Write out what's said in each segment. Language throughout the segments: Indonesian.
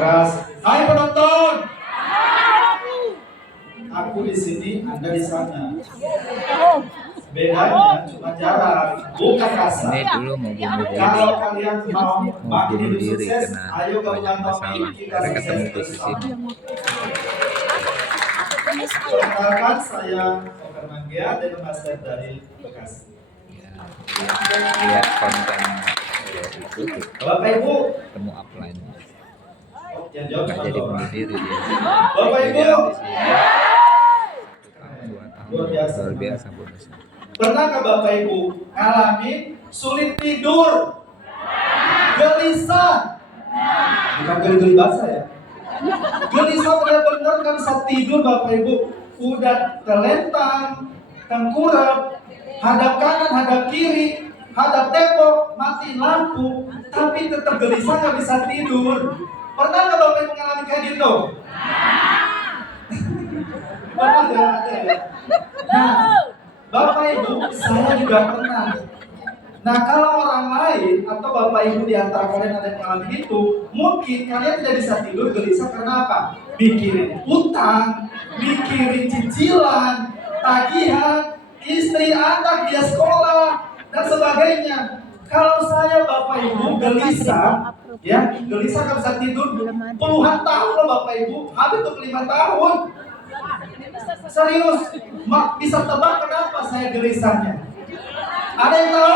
keras. Hai penonton. Aku di sini, Anda di sana. Bedanya cuma jarak, bukan rasa. Ini dulu mau bunuh diri, Kalau kalian mau makin hidup sukses, ayo banyak gabungan masalah. Tommy, kita Akhirnya sukses ketemu di bersama. sini. Perkenalkan, saya Oker Manggia dan Master dari Bekasi. Ya, lihat konten itu Bapak Ibu, ketemu upline, yang jawab nggak cuma jadi dua bunuh orang. diri dia. Bapak Ibu, Jadi di sini 1 tahun 2 tahun luar biasa bonusnya. pernahkah Bapak Ibu ngalamin sulit tidur, gelisah, bukan geli-geli basah ya, gelisah benar-benar nggak bisa tidur Bapak Ibu, udah terlentang, tengkurap, hadap kanan, hadap kiri, hadap tembok, mati lampu, tapi tetap gelisah nggak bisa tidur. Pernah nggak Bapak Ibu ngalamin kayak gitu? Pernah ya? Ada ya? Nah, Bapak Ibu, saya juga pernah. Nah, kalau orang lain atau Bapak Ibu di antara kalian ada yang mengalami itu, mungkin kalian tidak bisa tidur gelisah karena apa? Mikirin utang, mikirin cicilan, tagihan, istri, anak, dia sekolah, dan sebagainya. Kalau saya Bapak Ibu gelisah, ya gelisah nggak bisa tidur puluhan tahun loh Bapak Ibu, hampir 25 tahun. Serius, bisa tebak kenapa saya gelisahnya? Ada yang tahu?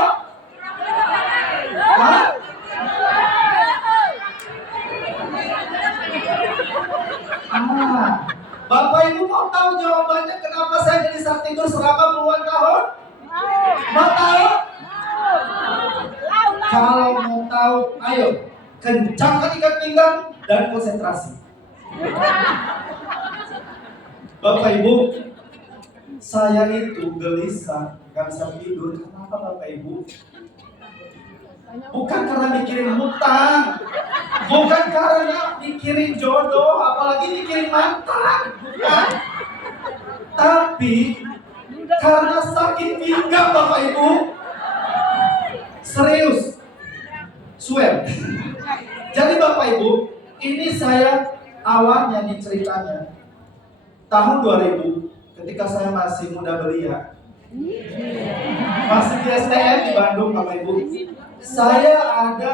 Hah? Bapak Ibu mau tahu jawabannya kenapa saya gelisah tidur selama puluhan tahun? Mau tahu? Kalau mau tahu, ayo kencangkan ikat pinggang dan konsentrasi. Bapak Ibu, saya itu gelisah, gak bisa tidur. Kenapa Bapak Ibu? Bukan karena mikirin hutang, bukan karena mikirin jodoh, apalagi mikirin mantan, bukan. Tapi karena sakit pinggang Bapak Ibu. Serius, swear. Jadi Bapak Ibu, ini saya awalnya nih ceritanya. Tahun 2000, ketika saya masih muda belia, masih di STM di Bandung Bapak Ibu, saya ada,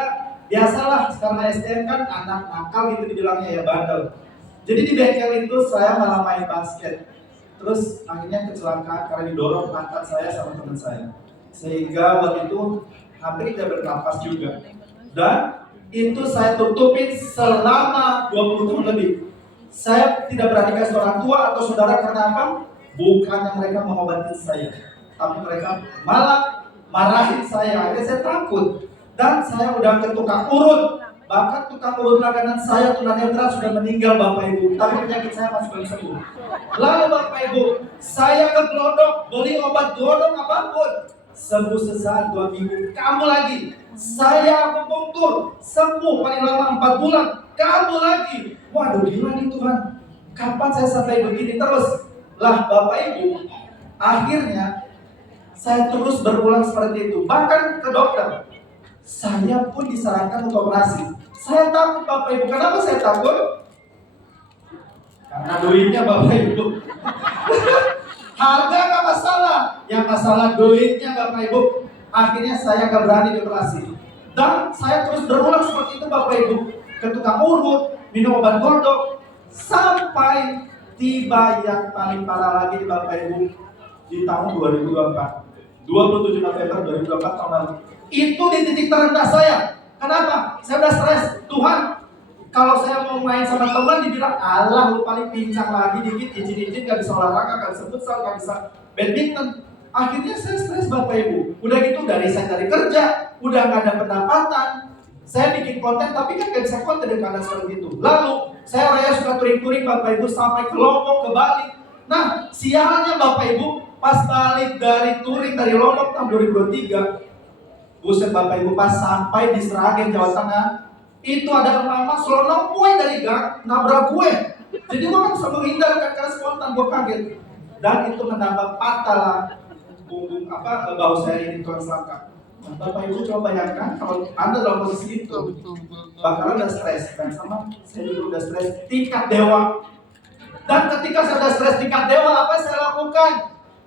biasalah karena STM kan anak nakal gitu dibilangnya ya, bandel. Jadi di bengkel itu saya malah main basket, terus akhirnya kecelakaan karena didorong angkat saya sama teman saya, sehingga waktu itu hampir tidak bernapas juga, dan itu saya tutupin selama 20 tahun lebih. Saya tidak berani kasih orang tua atau saudara karena apa? Bukannya mereka mengobati saya, tapi mereka malah marahin saya. Akhirnya saya takut dan saya udah ke tukang urut. Bahkan tukang urut langganan saya tunanetra sudah meninggal Bapak Ibu, tapi penyakit saya masih belum sembuh. Lalu Bapak Ibu, saya ke Glodok beli obat godong apapun, sembuh sesaat 2 minggu, kamu lagi. Saya akupunktur, sembuh paling lama 4 bulan, kamu lagi. Waduh, gila nih Tuhan, kapan saya sampai begini terus? Lah Bapak Ibu, akhirnya saya terus berulang seperti itu, bahkan ke dokter. Saya pun disarankan untuk operasi. Saya takut Bapak Ibu. Kenapa saya takut? Karena duitnya Bapak Ibu. Harga gak masalah, yang masalah duitnya Bapak Ibu. Akhirnya saya gak berani dioperasi. Dan saya terus berulang seperti itu Bapak Ibu, ke tukang urut, minum obat godok, sampai tiba yang paling parah lagi Bapak Ibu di tahun 2024, 27 November 2024 tahun lalu. Itu di titik terendah saya. Kenapa? Saya udah stres. Tuhan, kalau saya mau main sama teman dibilang, alah lu paling pincang lagi dikit, izin-izin gak bisa olahraga, gak bisa futsal, gak bisa badminton. Akhirnya saya stres Bapak Ibu. Udah gitu saya dari kerja, udah gak ada pendapatan. Saya bikin konten tapi kan gak bisa konten dengan keadaan seperti itu. Lalu saya raya suka touring-touring Bapak Ibu sampai ke Lombok, ke Bali. Nah sialnya Bapak Ibu, pas balik dari touring dari Lombok tahun 2023, buset Bapak Ibu, pas sampai di Sragen Jawa Tengah, itu ada mama selonong kue dari gang nabrak gue. Jadi gue kan bisa menghindar karena spontan, gue kaget. Dan itu menambah patah lah punggung bau saya ini tuan selangkah. Nah, Bapak Ibu coba bayangkan kalau Anda dalam posisi itu, bakalan udah stres kan, sama saya dulu udah stres tingkat dewa. Dan ketika saya udah stres tingkat dewa, apa yang saya lakukan?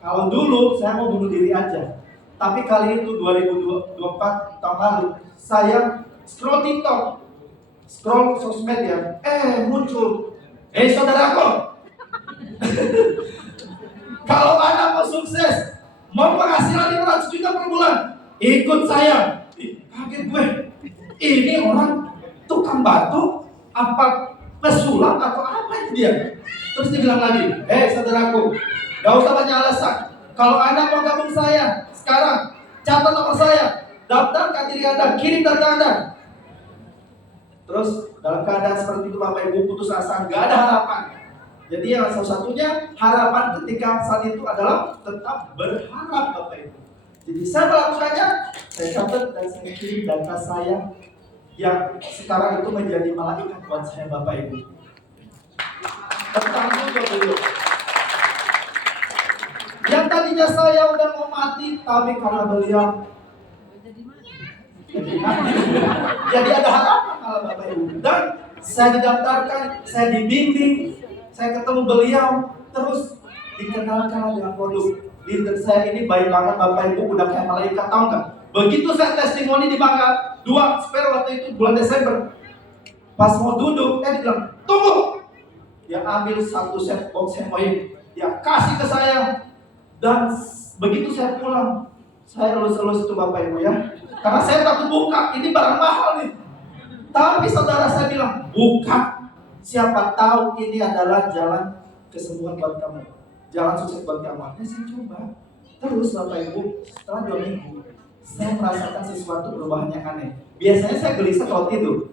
Kalau dulu saya mau bunuh diri aja, tapi kali itu 2024 tahun lalu saya scroll TikTok, scroll sosmed ya, muncul, saudaraku, kalau Anda mau sukses, mau penghasilan 500 juta per bulan, ikut saya. Kaget gue, ini orang tukang batu, apa pesulap atau apa itu dia? Terus dia bilang lagi, saudaraku, gak usah banyak alasan. Kalau Anda mau gabung saya, sekarang catat nomor saya, daftarkan diri Anda, kirim data Anda. Terus dalam keadaan seperti itu Bapak Ibu putus asa, gak ada harapan. Jadi yang satu-satunya harapan ketika saat itu adalah tetap berharap Bapak Ibu. Jadi saya melakukannya, saya catat dan saya kirim data saya yang sekarang itu menjadi malaikat buat saya Bapak Ibu. Tentang itu dulu. Yang tadinya saya udah mau mati, tapi karena beliau jadi ada harapan kalau Bapak Ibu. Dan saya didaftarkan, saya dibimbing, saya ketemu beliau, terus dikenalkan dengan produk. Leader saya ini baik banget Bapak Ibu, udah kayak malaikat, tahu nggak? Begitu saya testimoni di Bangka 2 Spare waktu itu bulan Desember, pas mau duduk, dia bilang, tunggu. Dia ambil satu set box MOI, dia kasih ke saya, dan begitu saya pulang, saya elus-elus itu Bapak Ibu ya, karena saya takut buka, ini barang mahal nih. Tapi saudara saya bilang, buka, siapa tahu ini adalah jalan kesembuhan buat kamu, jalan sukses buat kamu. Saya coba, terus Bapak Ibu, setelah 2 minggu, saya merasakan sesuatu perubahan yang aneh. Biasanya saya gelisah kalau tidur,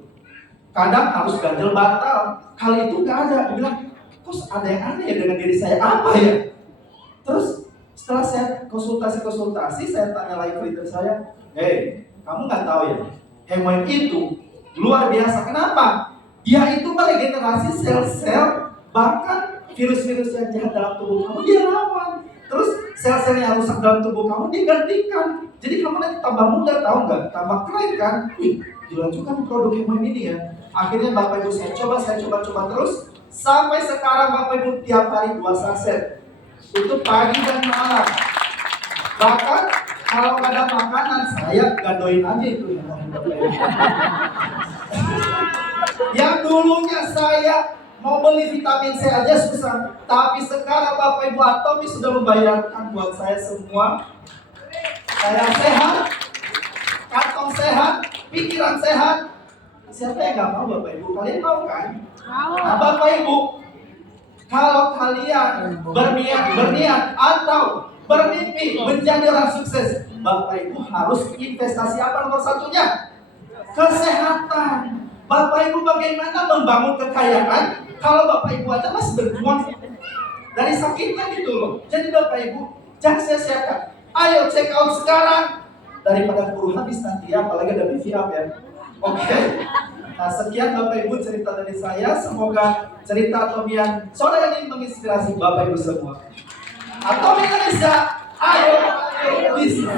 kadang harus ganjel batal. Kali itu gak ada. Dia bilang, kok ada yang aneh dengan diri saya, apa ya? Terus setelah saya konsultasi, saya tanya lagi ke leader saya, kamu gak tahu ya, hemoin itu luar biasa. Kenapa? Dia itu meregenerasi sel-sel, bahkan virus-virus yang jahat dalam tubuh kamu dia lawan. Terus sel-sel yang rusak dalam tubuh kamu digantikan. Jadi kamu nanti tambah muda, tahu nggak? Tambah keren kan? Dilanjutkan produk hemoin ini ya. Akhirnya Bapak Ibu saya coba terus. Sampai sekarang Bapak Ibu tiap hari 2 saset. Itu pagi dan malam. Bahkan kalau nggak ada makanan, saya gadoin aja itu hemoin Bapak Ibu. Yang dulunya saya mau beli vitamin C aja susah, tapi sekarang Bapak Ibu Atomi sudah membayarkan buat saya semua. Saya sehat, kantong sehat, pikiran sehat. Siapa yang gak mau Bapak Ibu? Kalian mau kan? Nah Bapak Ibu, kalau kalian berniat atau bermimpi menjadi orang sukses, Bapak Ibu harus investasi apa nomor satunya? Kesehatan. Bapak Ibu bagaimana membangun kekayaan kalau Bapak Ibu aja masih berjuang dari sakitnya gitu loh. Jadi Bapak Ibu jangan sia-siakan. Ayo check out sekarang daripada keburu habis nanti ya, apalagi ada BV up ya. Oke. Nah sekian Bapak Ibu cerita dari saya. Semoga cerita Atomian saudara ini menginspirasi Bapak Ibu semua. Atomi Indonesia, ayo bisa.